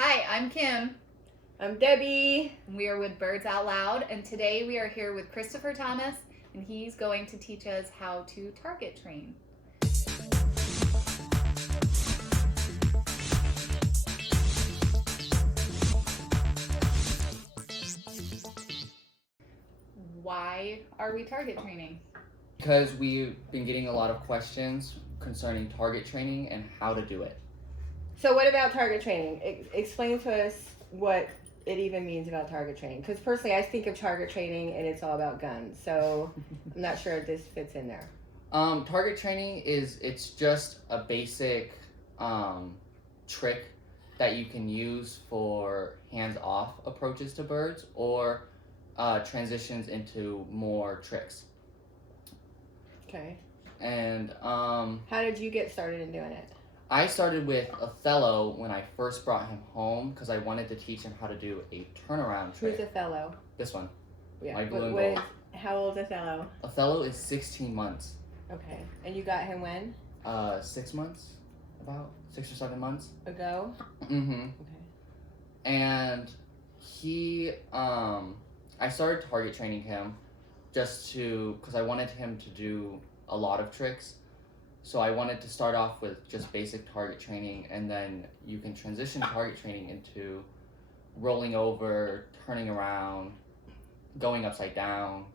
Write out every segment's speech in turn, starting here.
Hi, I'm Kim. I'm Debbie. We are with Birds Out Loud, and today we are here with Christopher Thomas, and he's going to teach us how to target train. Why are we target training? Because we've been getting a lot of questions concerning target training and how to do it. So what about target training? Explain to us what it even means about target training. Because personally, I think of target training and it's all about guns. So I'm not sure if this fits in there. Target training it's just a basic trick that you can use for hands-off approaches to birds or transitions into more tricks. Okay. And how did you get started in doing it? I started with Othello when I first brought him home because I wanted to teach him how to do a turnaround trick. Who's Othello? This one. Yeah. My blue and gold. How old is Othello? Othello is 16 months. Okay. And you got him when? 6 months, about 6 or 7 months ago. Mm-hmm. Okay. And he, I started target training him because I wanted him to do a lot of tricks. So I wanted to start off with just basic target training, and then you can transition target training into rolling over, turning around, going upside down,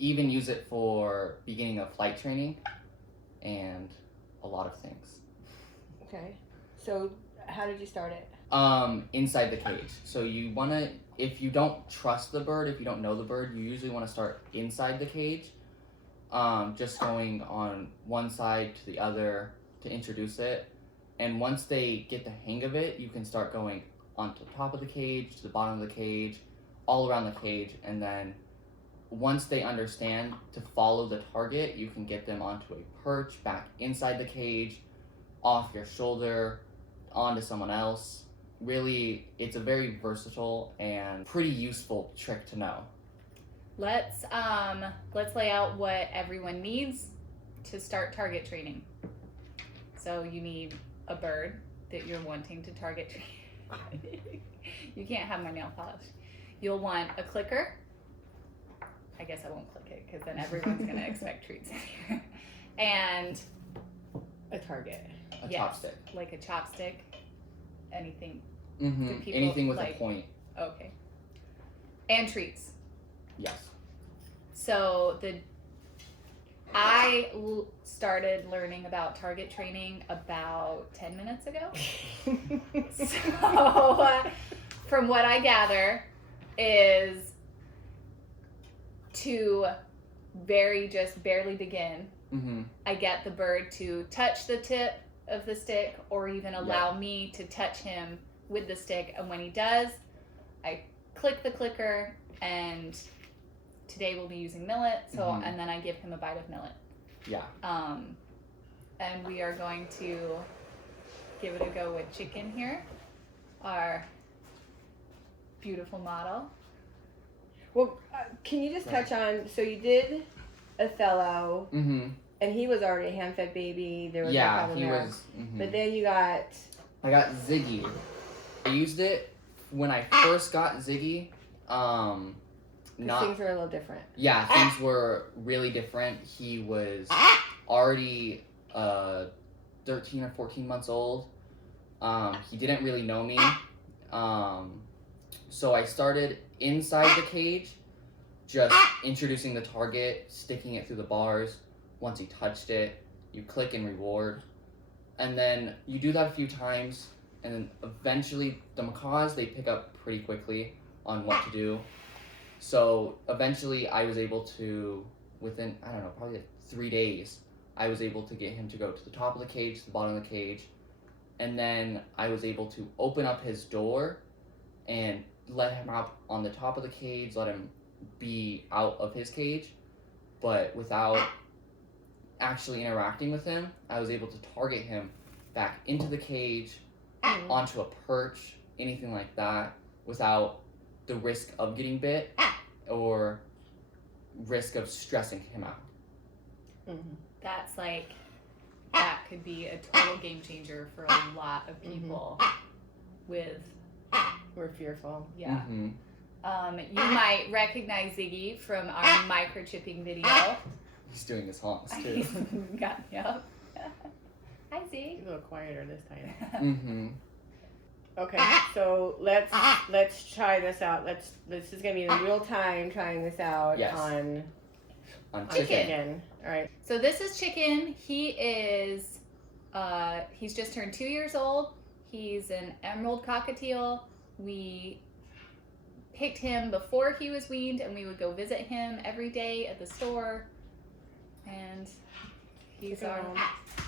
even use it for beginning of flight training, and a lot of things. Okay. So how did you start it? Inside the cage. So you want to, if you don't trust the bird, if you don't know the bird, you usually want to start inside the cage. Just going on one side to the other to introduce it. And once they get the hang of it, you can start going onto the top of the cage, to the bottom of the cage, all around the cage. And then once they understand to follow the target, you can get them onto a perch, back inside the cage, off your shoulder, onto someone else. Really, it's a very versatile and pretty useful trick to know. Let's lay out what everyone needs to start target training. So you need a bird that you're wanting to target train. You can't have my nail polish. You'll want a clicker. I guess I won't click it because then everyone's gonna expect treats in here. And a target. A chopstick. Like a chopstick. Anything. Mm-hmm. Anything with a point. Okay. And treats. Yes. So I started learning about target training about 10 minutes ago. So from what I gather is to just barely begin. Mm-hmm. I get the bird to touch the tip of the stick or even allow me to touch him with the stick. And when he does, I click the clicker, and today we'll be using millet, and then I give him a bite of millet. Yeah. And we are going to give it a go with Chicken here, our beautiful model. Well, can you just touch on, so you did Othello, and he was already a hand-fed baby. There was no problem there. Was. Mm-hmm. But then I got Ziggy. I used it when I first got Ziggy. Things were a little different. Yeah, things were really different. He was already 13 or 14 months old. He didn't really know me. So I started inside the cage, just introducing the target, sticking it through the bars. Once he touched it, you click and reward. And then you do that a few times, and then eventually the macaws, they pick up pretty quickly on what to do. So eventually I was able to, within, I don't know, probably like 3 days, I was able to get him to go to the top of the cage, to the bottom of the cage. And then I was able to open up his door and let him out on the top of the cage, let him be out of his cage. But without actually interacting with him, I was able to target him back into the cage, onto a perch, anything like that, without the risk of getting bit or risk of stressing him out. Mm-hmm. That could be a total game changer for a lot of people. with, We're fearful. yeah. Mm-hmm. You might recognize Ziggy from our microchipping video. He's doing his honks too. Yep. Hi, Zig. A little quieter this time. Mm-hmm. Okay, so let's try this out. This is gonna be in real time trying this out Yes. on Chicken. chicken. All right. So this is Chicken. He's just turned 2 years old. He's an emerald cockatiel. We picked him before he was weaned, and we would go visit him every day at the store. And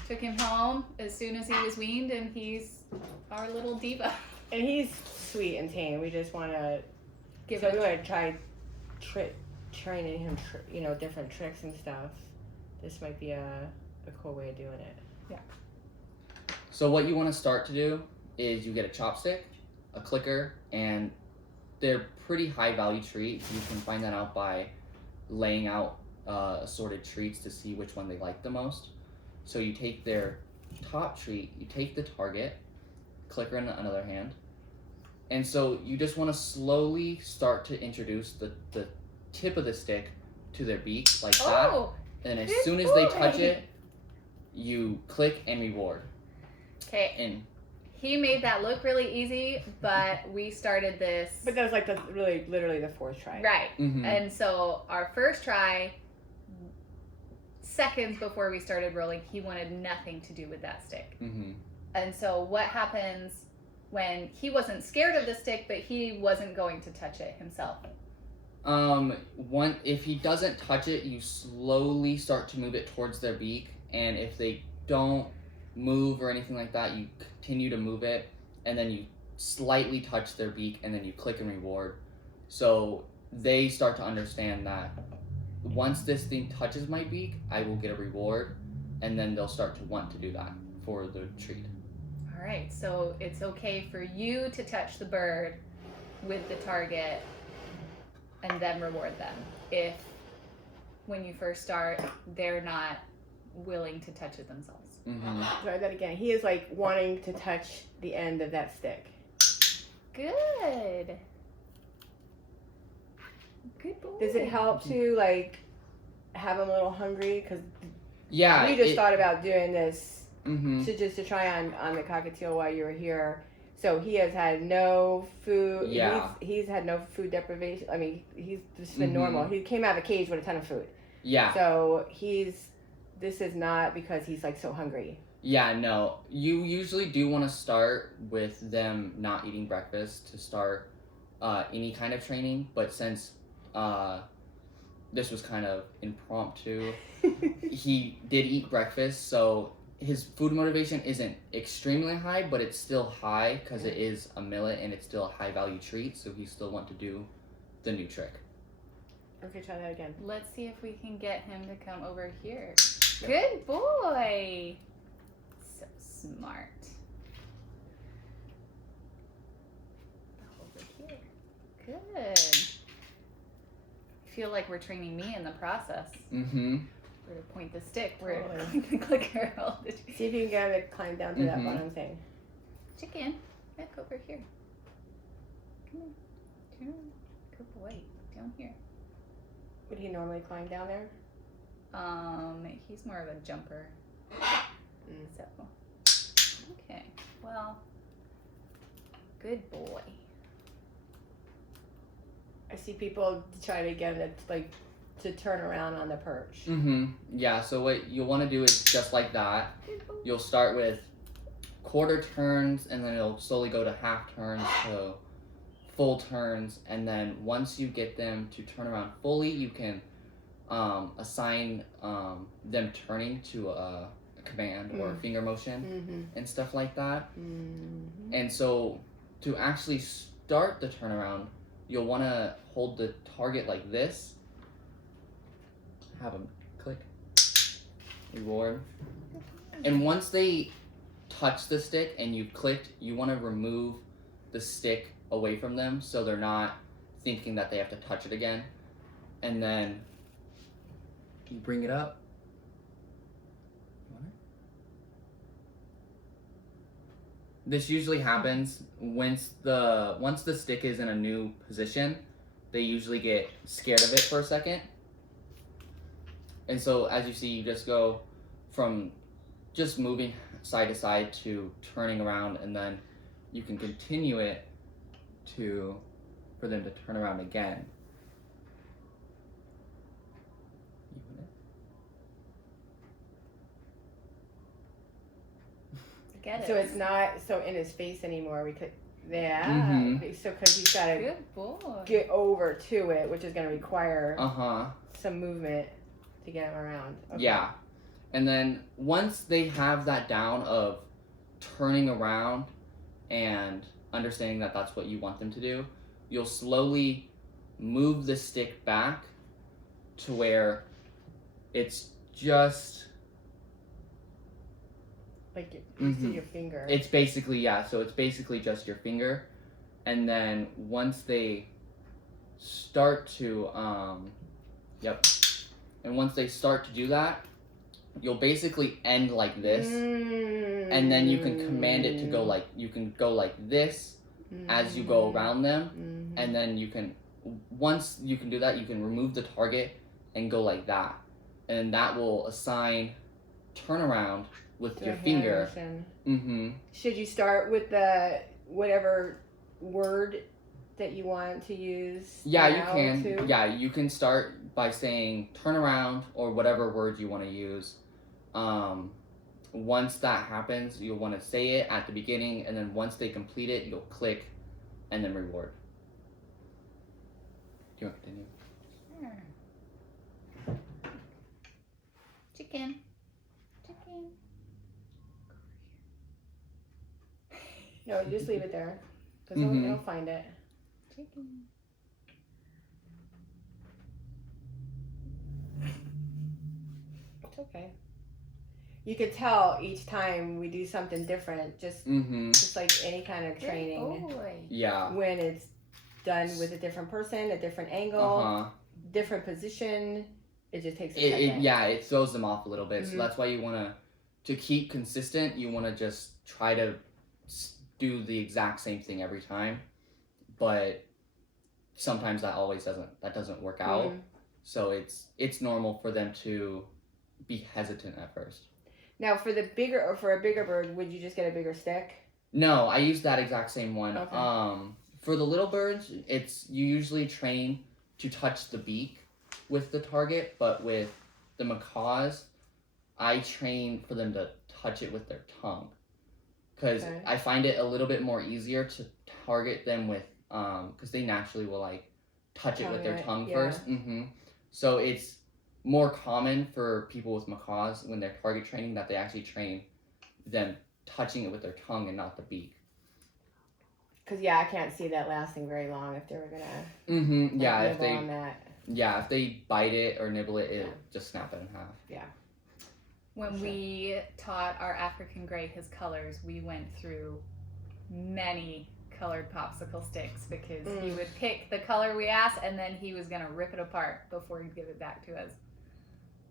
took him home as soon as he was weaned, and he's our little diva. And he's sweet and tame. We just want to We want to try training him, different tricks and stuff. This might be a cool way of doing it. So what you want to start to do is you get a chopstick, a clicker, and they're pretty high value treats. You can find that out by laying out assorted treats to see which one they like the most. So you take their top treat, you take the target, clicker in another hand, and so you just want to slowly start to introduce the tip of the stick to their beak like that. And as good soon as they boy. touch it, you click and reward. Okay, And he made that look really easy, but we started this But that was like literally the fourth try. right. mhm. And so our first try, seconds before we started rolling, he wanted nothing to do with that stick. Mhm. And so what happens when he wasn't scared of the stick, but he wasn't going to touch it himself? If he doesn't touch it, you slowly start to move it towards their beak, and if they don't move or anything like that, you continue to move it, and then you slightly touch their beak, and then you click and reward. So they start to understand that once this thing touches my beak, I will get a reward, and then they'll start to want to do that for the treat. All right, so it's okay for you to touch the bird with the target and then reward them if, when you first start, they're not willing to touch it themselves. Mm-hmm. Try that again. He is like wanting to touch the end of that stick. Good. Good boy. Does it help to like have him a little hungry? Because Yeah. we just thought about doing this Mm-hmm. to try on the cockatiel while you were here. So he has had no food. Yeah. He's had no food deprivation. I mean, he's just been Mhm. normal. He came out of a cage with a ton of food. Yeah. So this is not because he's like so hungry. Yeah, no. You usually do want to start with them not eating breakfast to start any kind of training, but since this was kind of impromptu, he did eat breakfast, so his food motivation isn't extremely high, but it's still high because it is a millet and it's still a high value treat, so he still want to do the new trick. Okay, try that again. Let's see if we can get him to come over here. Good boy. So smart. Over here. Good. I feel like we're training me in the process. Mm-hmm. Where to point the stick, where to Totally. point the clicker. Hold the See if you can get him to climb down to that Mhm. bottom thing. chicken. Look over here. Come on. Turn around. Good boy. Down here. Would he normally climb down there? He's more of a jumper. So, okay. Well, good boy. I see people try to get him to turn around on the perch. Mm-hmm. Yeah, so what you'll want to do is just like that. Good boy. You'll start with quarter turns, and then it'll slowly go to half turns to full turns, and then once you get them to turn around fully, you can assign them turning to a command or a finger motion Mm-hmm. and stuff like that. Mm-hmm. And so to actually start the turnaround, you'll want to hold the target like this, have them click, reward, and once they touch the stick and you've clicked, you want to remove the stick away from them so they're not thinking that they have to touch it again. And then you bring it up. You want it? This usually happens once the stick is in a new position. They usually get scared of it for a second. And so as you see, you just go from just moving side to side to turning around, and then you can continue it for them to turn around again. Get it. So it's not so in his face anymore. We could, yeah. Mhm. So because he's got to Good boy. get over to it, which is going to require Uh-huh. some movement to get him around. Okay. Yeah. And then once they have that down of turning around and understanding that that's what you want them to do, you'll slowly move the stick back to where it's just Like you see your finger. it's basically, yeah, so it's basically just your finger. And then once they start to and once they start to do that, you'll basically end like this, and then you can command it to go like, you can go like this as you go around them, and then you can, once you can do that, you can remove the target and go like that, and that will assign turnaround with To your a hand finger. motion. Should you start with the whatever word that you want to use? Yeah, you now can. too? Yeah, you can start by saying turn around or whatever word you want to use. Once that happens, you'll want to say it at the beginning, and then once they complete it, you'll click and then reward. Do you want to continue? Sure. Chicken. Chicken. No, just leave it there. Because it'll find it. Chicken. It's okay. You could tell each time we do something different, just like any kind of training. Good boy. Yeah. When it's done with a different person, a different angle, different position, it just takes a second. It throws them off a little bit. So that's why you want to keep consistent. You want to just try to do the exact same thing every time, but sometimes that doesn't work out. So it's normal for them to be hesitant at first. Now, for a bigger bird, would you just get a bigger stick? No, I use that exact same one. Okay. For the little birds, you usually train to touch the beak with the target, but with the macaws, I train for them to touch it with their tongue, because I find it a little bit more easier to target them with, because they naturally will like touch it with their tongue first. So it's more common for people with macaws when they're target training that they actually train them touching it with their tongue and not the beak. Because I can't see that lasting very long if they were gonna if they bite it or nibble it, it'll just snap it in half. Yeah. When we taught our African gray his colors, we went through many colored popsicle sticks because he would pick the color we asked and then he was gonna rip it apart before he'd give it back to us.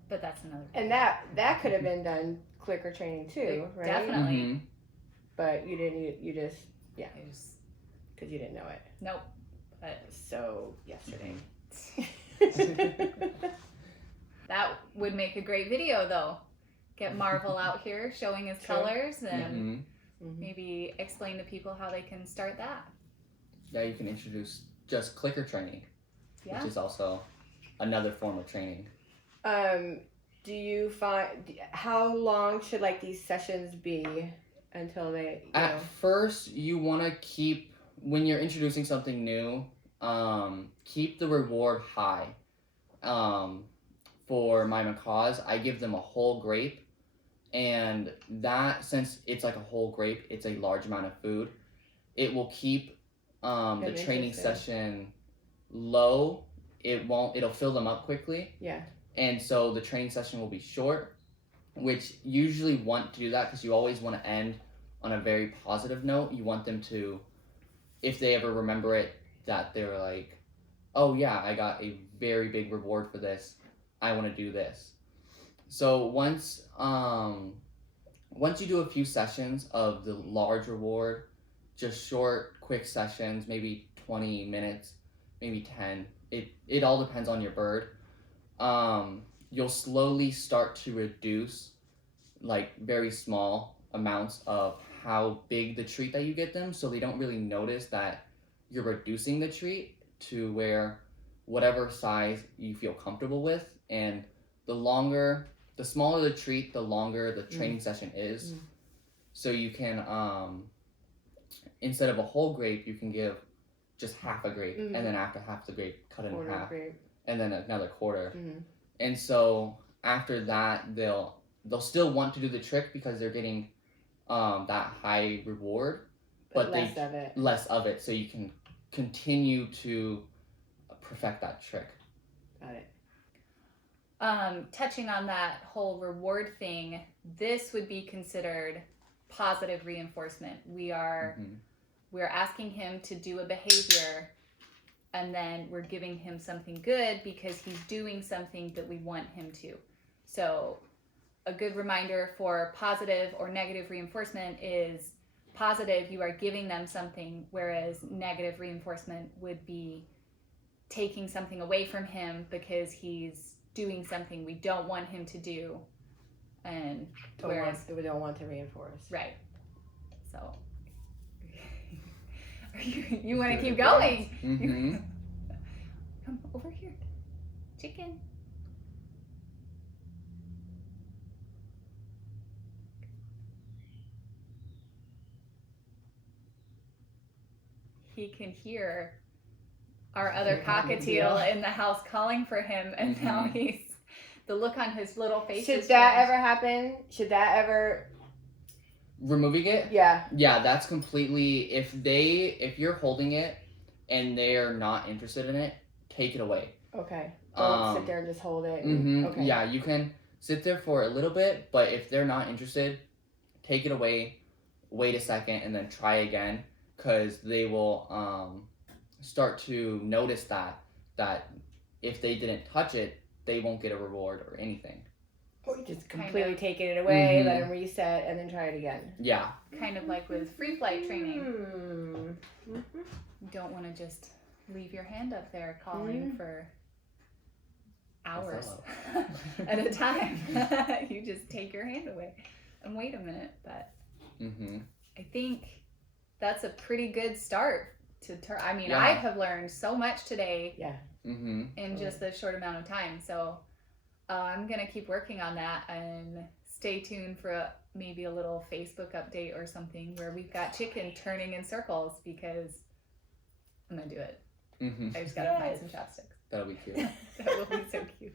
But that's another thing. And that could have been done clicker training too, right? Definitely. But you didn't. You just because you didn't know it. Nope. But so yesterday. That would make a great video though. Get Marvel out here showing his colors and maybe explain to people how they can start that. Yeah, you can introduce just clicker training, which is also another form of training. Do you find, how long should like these sessions be until they, At first, you want to keep, when you're introducing something new, keep the reward high. For my macaws, I give them a whole grape, and that, since it's like a whole grape, it's a large amount of food, it will keep the training session low. It'll fill them up quickly. Yeah. And so the training session will be short, which usually want to do that because you always want to end on a very positive note. You want them to, if they ever remember it, that they're like, oh yeah, I got a very big reward for this. I want to do this. So once once you do a few sessions of the large reward, just short, quick sessions, maybe 20 minutes, maybe 10. It all depends on your bird. You'll slowly start to reduce like very small amounts of how big the treat that you get them, so they don't really notice that you're reducing the treat to where whatever size you feel comfortable with. And the smaller the treat, the longer the training session is. So you can instead of a whole grape, you can give just half a grape, and then after half the grape, cut it in half, and then another quarter. And so after that, they'll still want to do the trick because they're getting that high reward, but less of it, so you can continue to perfect that trick. Got it. Touching on that whole reward thing, this would be considered positive reinforcement. We're asking him to do a behavior, and then we're giving him something good because he's doing something that we want him to. So a good reminder for positive or negative reinforcement is positive, you are giving them something, whereas negative reinforcement would be taking something away from him because he's doing something we don't want him to do. And we don't want to reinforce. Right. So you want to keep going. Come over here. Chicken. He can hear our other cockatiel in the house calling for him, and now the look on his little face. Should that ever happen? Should that ever... Removing it? Yeah. Yeah, that's completely, if you're holding it and they're not interested in it, take it away. Okay. Don't sit there and just hold it. Okay. Yeah, you can sit there for a little bit, but if they're not interested, take it away, wait a second, and then try again, because they will start to notice that if they didn't touch it, they won't get a reward or anything. Or just completely taking it away, let them reset, and then try it again. Yeah. Kind of like with free flight training. You don't want to just leave your hand up there calling for hours at a time. You just take your hand away and wait a minute. But I think that's a pretty good start to I have learned so much today in just a short amount of time. So I'm going to keep working on that, and stay tuned for maybe a little Facebook update or something where we've got chicken turning in circles, because I'm going to do it. I just got to find some chopsticks. That'll be cute. That will be so cute.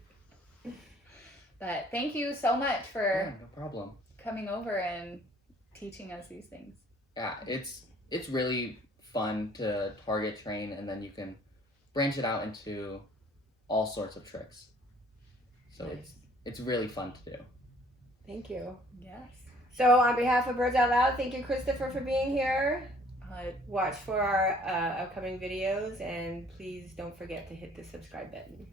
But thank you so much for no problem coming over and teaching us these things. Yeah, it's really fun to target train, and then you can branch it out into all sorts of tricks. So it's really fun to do. Thank you. Yes. So on behalf of Birds Out Loud, thank you, Christopher, for being here. Watch for our upcoming videos, and please don't forget to hit the subscribe button.